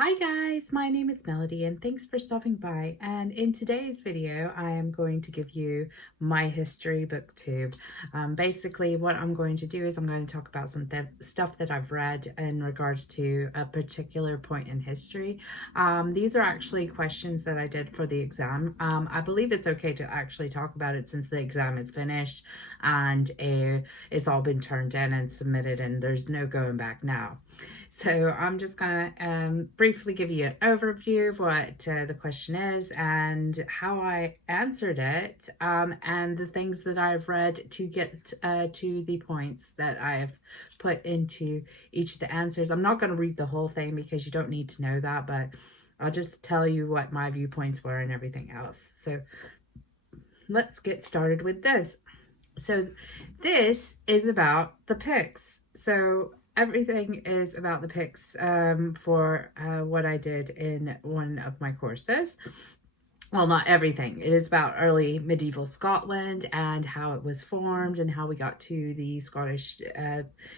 Hi guys, my name is Melody and thanks for stopping by. And in today's video, I am going to give you my history booktube. Basically, what I'm going to do is I'm going to talk about some stuff that I've read in regards to a particular point in history. These are actually questions that I did for the exam. I believe it's okay to actually talk about it since the exam is finished and it's all been turned in and submitted and there's no going back now. So I'm just going to briefly give you an overview of what the question is and how I answered it, and the things that I've read to get to the points that I've put into each of the answers. I'm not going to read the whole thing because you don't need to know that, but I'll just tell you what my viewpoints were and everything else. So let's get started with this. So this is about the Picts. So everything is about the Picts for what I did in one of my courses. Well, not everything. It is about early medieval Scotland and how it was formed and how we got to the Scottish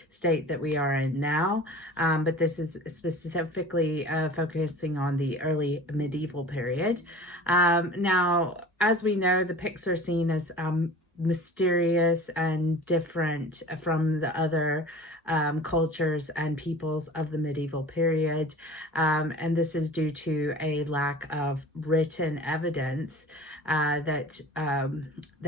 state that we are in now. But this is specifically focusing on the early medieval period. Now, as we know, the Picts are seen as mysterious and different from the other cultures and peoples of the medieval period, and this is due to a lack of written evidence that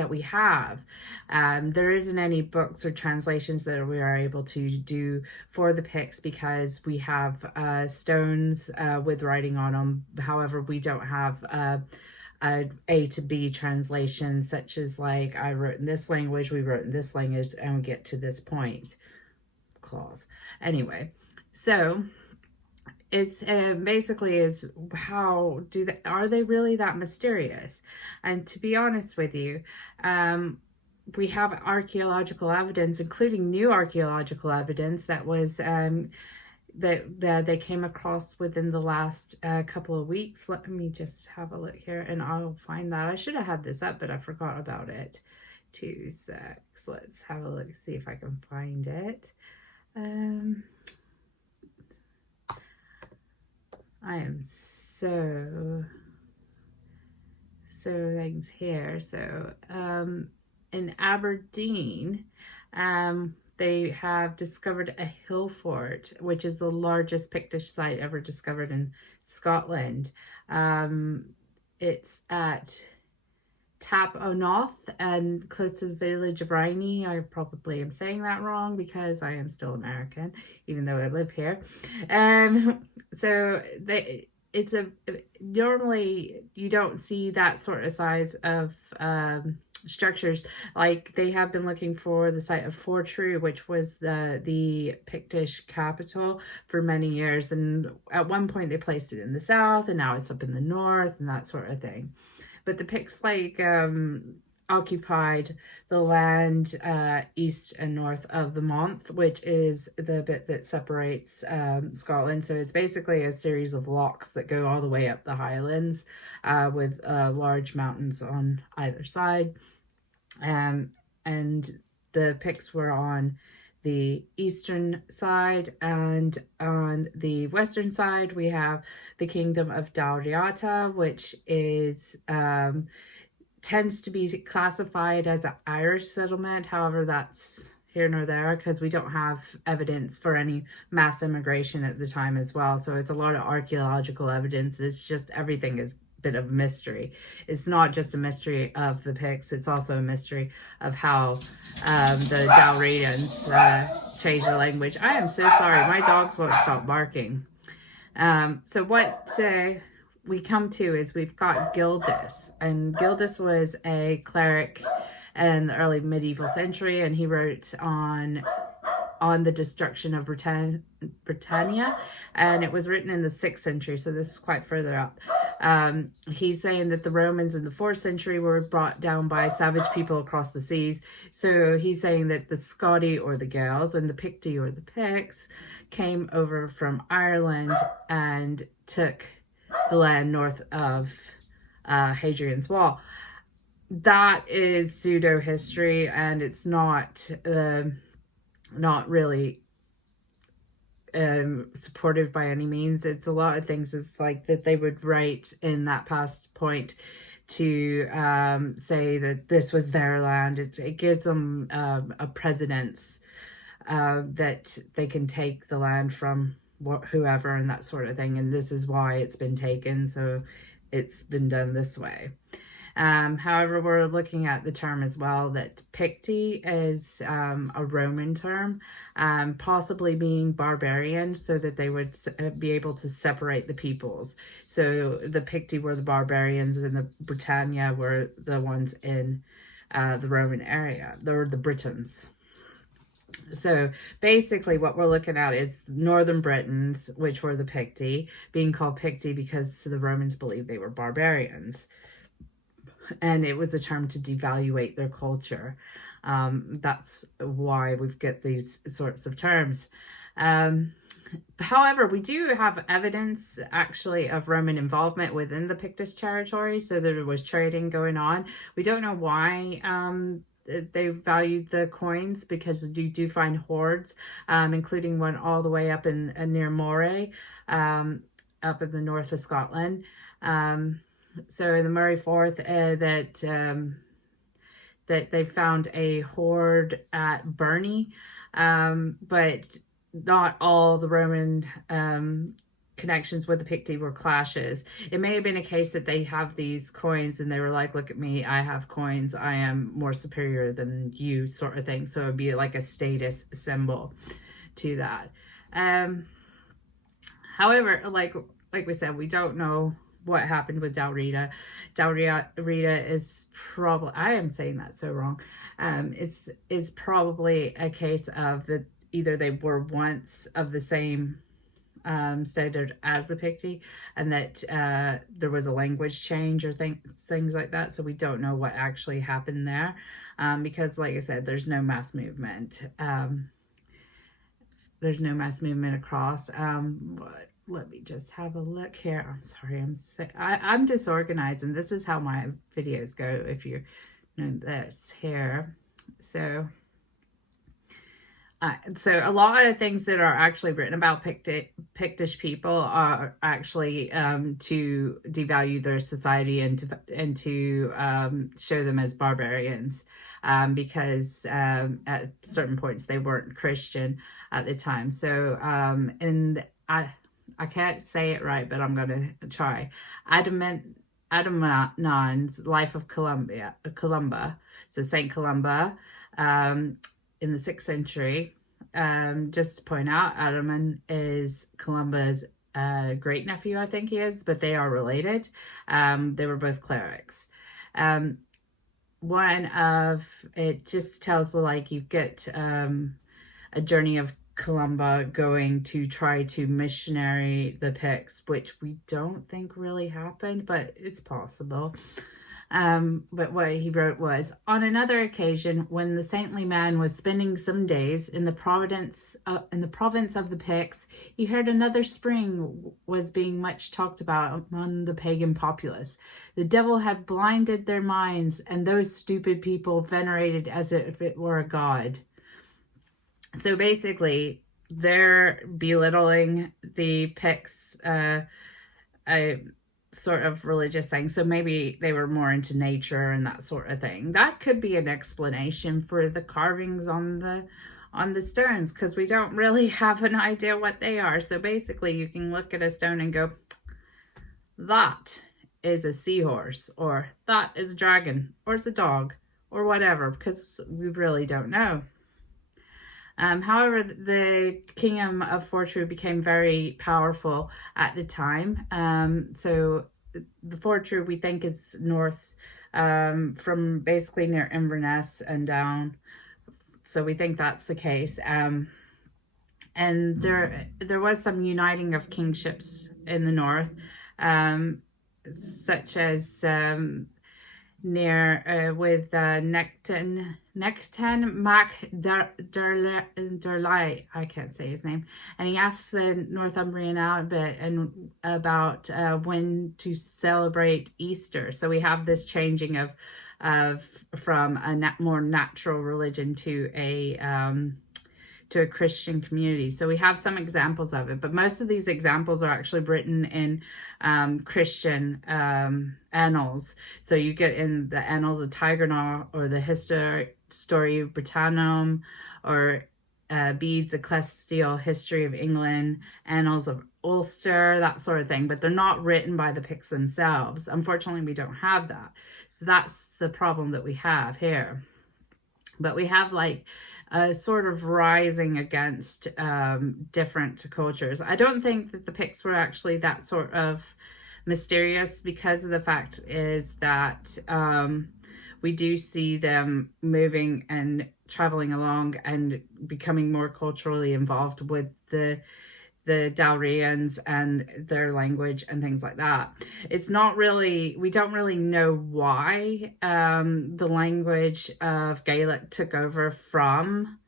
we have. There isn't any books or translations that we are able to do for the Picts because we have stones with writing on them. However, we don't have A to B translation, such as like I wrote in this language, we wrote in this language, and we get to this point clause. Anyway, so it's basically is how are they really that mysterious? And to be honest with you, we have archaeological evidence, including new archaeological evidence that was that they came across within the last couple of weeks. Let me just have a look here and I'll find that. I should have had this up, but I forgot about it. 2 secs. Let's have a look, see if I can find it. I am so things here. So in Aberdeen, they have discovered a hill fort, which is the largest Pictish site ever discovered in Scotland. It's at Tap O'Noth and close to the village of Riney. I probably am saying that wrong because I am still American, even though I live here. So normally you don't see that sort of size of structures. Like they have been looking for the site of Fortrue, which was the Pictish capital for many years, and at one point they placed it in the south and now it's up in the north and that sort of thing. But the Picts occupied the land east and north of the Month, which is the bit that separates Scotland. So it's basically a series of lochs that go all the way up the Highlands with large mountains on either side. And the Picts were on the eastern side, and on the western side we have the kingdom of Dalriata, which is tends to be classified as an Irish settlement. However, that's here nor there because we don't have evidence for any mass immigration at the time as well. So it's a lot of archaeological evidence. It's just everything is bit of mystery. It's not just a mystery of the Picts, it's also a mystery of how the Dalriatans changed the language. I am so sorry, my dogs won't stop barking. So what we come to is we've got Gildas, and Gildas was a cleric in the early medieval century, and he wrote on the destruction of Britannia, and it was written in the 6th century, so this is quite further up. He's saying that the Romans in the 4th century were brought down by savage people across the seas. So he's saying that the Scoti or the Gaels and the Picti or the Picts came over from Ireland and took the land north of Hadrian's Wall. That is pseudo history, and it's not really supportive by any means. It's a lot of things is like that they would write in that past point to say that this was their land. It gives them a precedence that they can take the land from whoever and that sort of thing, and this is why it's been taken, so it's been done this way. However, we're looking at the term as well that Picts is a Roman term, possibly meaning barbarian, so that they would be able to separate the peoples. So the Picts were the barbarians, and the Britannia were the ones in the Roman area. They were the Britons. So basically what we're looking at is northern Britons, which were the Picts, being called Picts because the Romans believed they were barbarians. And it was a term to devaluate their culture. That's why we've got these sorts of terms. However, we do have evidence actually of Roman involvement within the Pictish territory. So there was trading going on. We don't know why they valued the coins, because you do find hoards, including one all the way up in near Moray, up in the north of Scotland. So in the Moray Firth, that they found a hoard at Burney, but not all the Roman connections with the Picts were clashes. It may have been a case that they have these coins and they were like, look at me, I have coins, I am more superior than you, sort of thing. So it'd be like a status symbol to that. However, like we said, we don't know what happened with Dalriada. Dalriada is probably, I am saying that so wrong, is probably a case of that either they were once of the same standard as the Picts, and that there was a language change or things like that. So we don't know what actually happened there, because like I said, there's no mass movement. There's no mass movement across. Let me just have a look here. I'm sorry, I'm disorganized, and this is how my videos go, if you know this here. So a lot of things that are actually written about Pictish people are actually to devalue their society and to show them as barbarians, because at certain points they weren't Christian at the time. So I can't say it right, but I'm going to try. Adamnan's Life of Columba. So Saint Columba, in the 6th century. Just to point out, Adaman is Columba's great nephew, I think he is, but they are related. They were both clerics. It just tells like you get a journey of Columba going to try to missionary the Picts, which we don't think really happened, but it's possible. But what he wrote was, on another occasion, when the saintly man was spending some days in the province of the Picts, he heard another spring was being much talked about among the pagan populace. The devil had blinded their minds, and those stupid people venerated as if it were a god. So basically, they're belittling the Picts, sort of religious thing. So maybe they were more into nature and that sort of thing. That could be an explanation for the carvings on the stones, because we don't really have an idea what they are. So basically you can look at a stone and go, that is a seahorse, or that is a dragon, or it's a dog, or whatever, because we really don't know. However, the kingdom of Fortru became very powerful at the time. So the Fortru, we think, is north, from basically near Inverness and down. So we think that's the case. And there was some uniting of kingships in the north, such as near with Nectan Mac Durlai, I can't say his name, and he asks the Northumbrian Abbot about when to celebrate Easter. So we have this changing of from a more natural religion to to a Christian community. So we have some examples of it, but most of these examples are actually written in Christian annals. So you get in the Annals of Tigernach, or the Historia Britannicum, or Bede's Ecclesiastical History of England, Annals of Ulster, that sort of thing, but they're not written by the Picts themselves. Unfortunately, we don't have that. So that's the problem that we have here. But we have like a sort of rising against different cultures. I don't think that the Picts were actually that sort of mysterious, because of the fact is that we do see them moving and traveling along and becoming more culturally involved with the Dalrians and their language and things like that. It's not really, we don't really know why the language of Gaelic took over from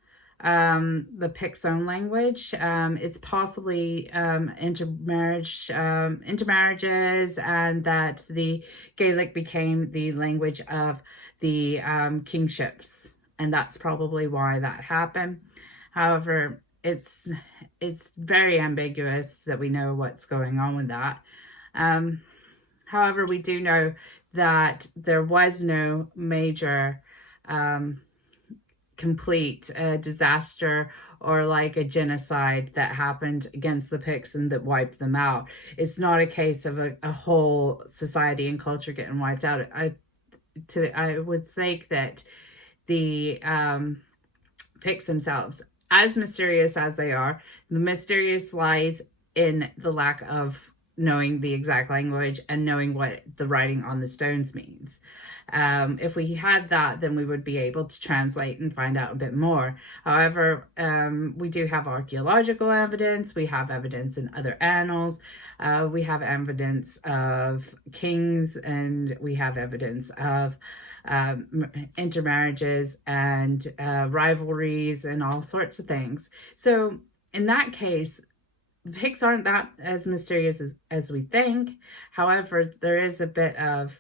the Picts' own language. It's possibly intermarriages, and that the Gaelic became the language of the kingships, and that's probably why that happened. However, it's very ambiguous that we know what's going on with that. However, we do know that there was no major complete disaster or like a genocide that happened against the Picts and that wiped them out. It's not a case of a whole society and culture getting wiped out. I would think that the Picts themselves, as mysterious as they are, the mysterious lies in the lack of knowing the exact language and knowing what the writing on the stones means. If we had that, then we would be able to translate and find out a bit more. However, we do have archaeological evidence, we have evidence in other annals, we have evidence of kings, and we have evidence of intermarriages and rivalries and all sorts of things. So in that case, the Picts aren't that as mysterious as we think. However, there is a bit of,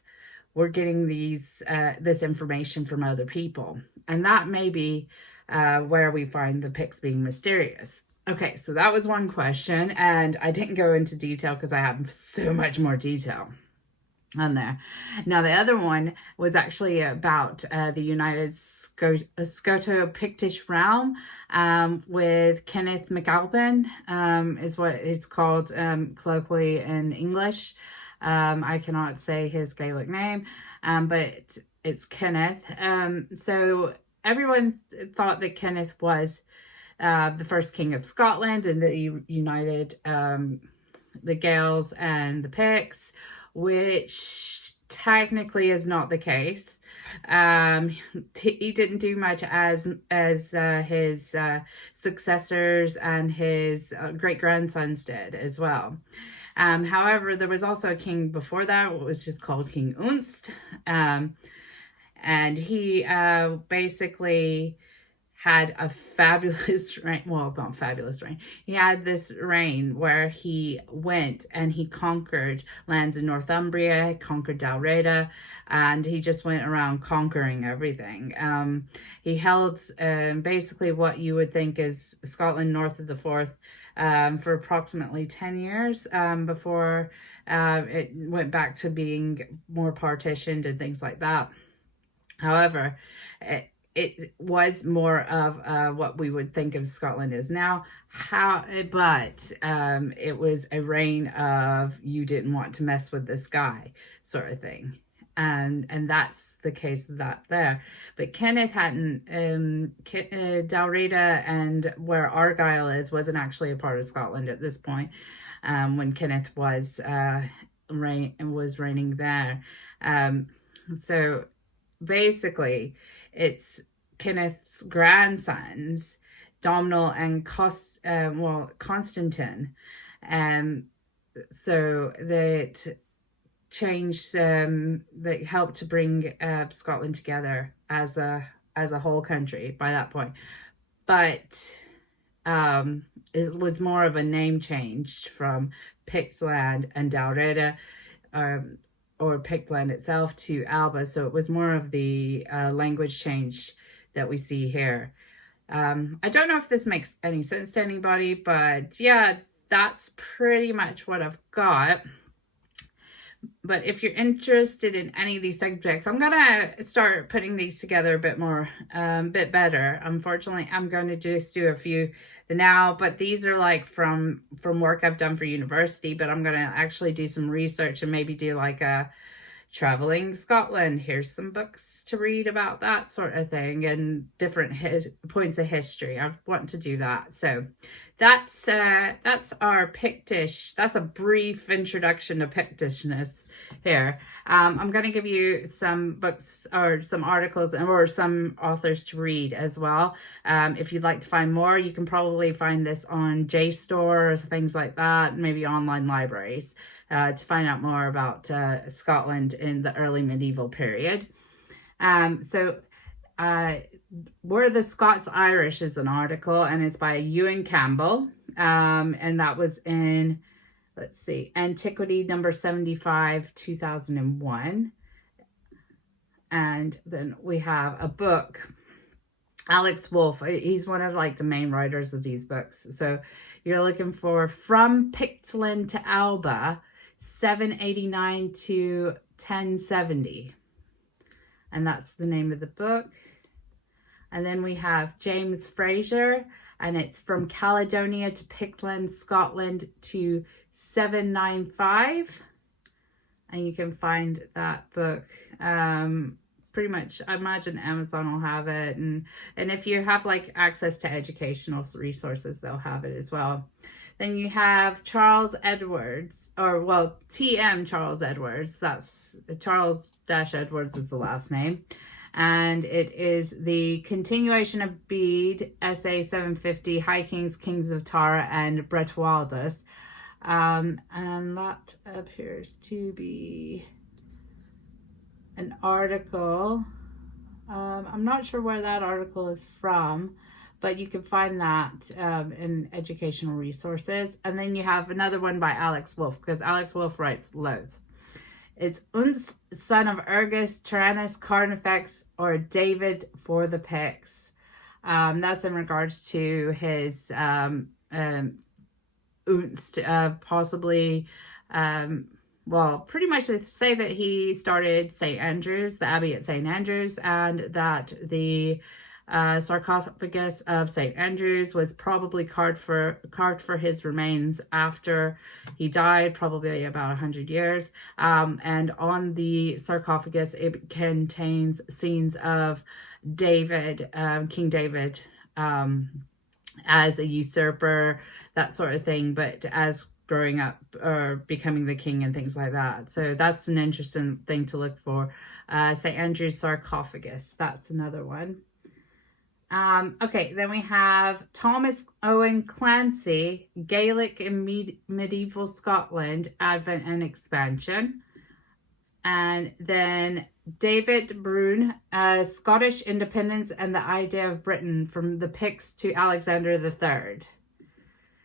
we're getting this information from other people, and that may be where we find the Picts being mysterious. Okay, so that was one question, and I didn't go into detail because I have so much more detail on there. Now, the other one was actually about the United Scoto-Pictish realm with Kenneth MacAlpin, is what it's called colloquially in English. I cannot say his Gaelic name, but it's Kenneth. So everyone thought that Kenneth was the first king of Scotland, and that he united the Gaels and the Picts, which technically is not the case. He didn't do much as his successors and his great-grandsons did as well. However, there was also a king before that, what was just called King Unst, and he basically had a fabulous reign. Well, not fabulous reign. He had this reign where he went and he conquered lands in Northumbria, conquered Dalriada, and he just went around conquering everything. He held basically what you would think is Scotland north of the Forth for approximately 10 years before it went back to being more partitioned and things like that. However, it was more of what we would think of Scotland as now. But it was a reign of, you didn't want to mess with this guy sort of thing. And that's the case of that there. But Kenneth hadn't, Dalriada and where Argyll is wasn't actually a part of Scotland at this point, when Kenneth was reigning there. So basically, it's Kenneth's grandsons, Domhnall and Constantine, so that changed, that helped to bring Scotland together as a whole country by that point. But it was more of a name change from Picts land and Dalriada, or Pict land itself, to Alba. So it was more of the language change that we see here. I don't know if this makes any sense to anybody, but yeah, that's pretty much what I've got. But if you're interested in any of these subjects, I'm gonna start putting these together a bit more, bit better. Unfortunately, I'm going to just do a few now, but these are like from work I've done for university, but I'm gonna actually do some research and maybe do like a traveling Scotland, here's some books to read about that sort of thing, and different points of history. I want to do that. So that's our Pictish. That's a brief introduction to Pictishness here. I'm going to give you some books or some articles or some authors to read as well. If you'd like to find more, you can probably find this on JSTOR or things like that, maybe online libraries, to find out more about Scotland in the early medieval period. Were the Scots Irish is an article, and it's by Ewan Campbell, and that was in, let's see, Antiquity number 75, 2001. And then we have a book, Alex Wolff. He's one of like the main writers of these books. So you're looking for From Pictland to Alba, 789 to 1070. And that's the name of the book. And then we have James Fraser, and it's From Caledonia to Pictland, Scotland to 795. And you can find that book pretty much, I imagine Amazon will have it. And if you have like access to educational resources, they'll have it as well. Then you have Charles Edwards, or well, TM Charles Edwards. That's Charles-Edwards is the last name. And it is the continuation of Bede, SA 750, High Kings, Kings of Tara, and Bretwaldas. And that appears to be an article. I'm not sure where that article is from, but you can find that in educational resources. And then you have another one by Alex Wolff, because Alex Wolff writes loads. It's Uns, son of Ergus, Tyrannus, Carnifex, or David for the Picts. That's in regards to his Unst, possibly, well, pretty much they say that he started St. Andrews, the Abbey at St. Andrews, and that the sarcophagus of St. Andrews was probably carved for his remains after he died, probably about 100 years. And on the sarcophagus, it contains scenes of David, King David, as a usurper, that sort of thing, but as growing up or becoming the king and things like that. So that's an interesting thing to look for. St. Andrew's sarcophagus, that's another one. Okay, then we have Thomas Owen Clancy, Gaelic in Medieval Scotland, Advent and Expansion. And then David Brune, Scottish Independence and the Idea of Britain, from the Picts to Alexander III.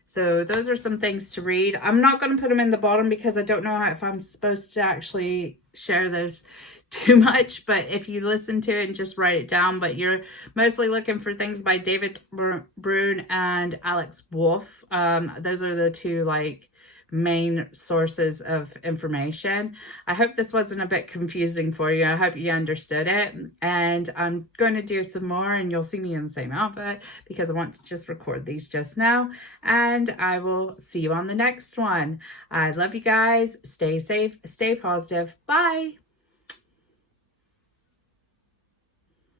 So those are some things to read. I'm not going to put them in the bottom because I don't know if I'm supposed to actually share those too much, but if you listen to it and just write it down. But you're mostly looking for things by David Brune and Alex Wolff. Those are the two like main sources of information. I hope this wasn't a bit confusing for you. I hope you understood it, and I'm going to do some more, and you'll see me in the same outfit because I want to just record these just now, and I will see you on the next one. I love you guys. Stay safe, stay positive. Bye.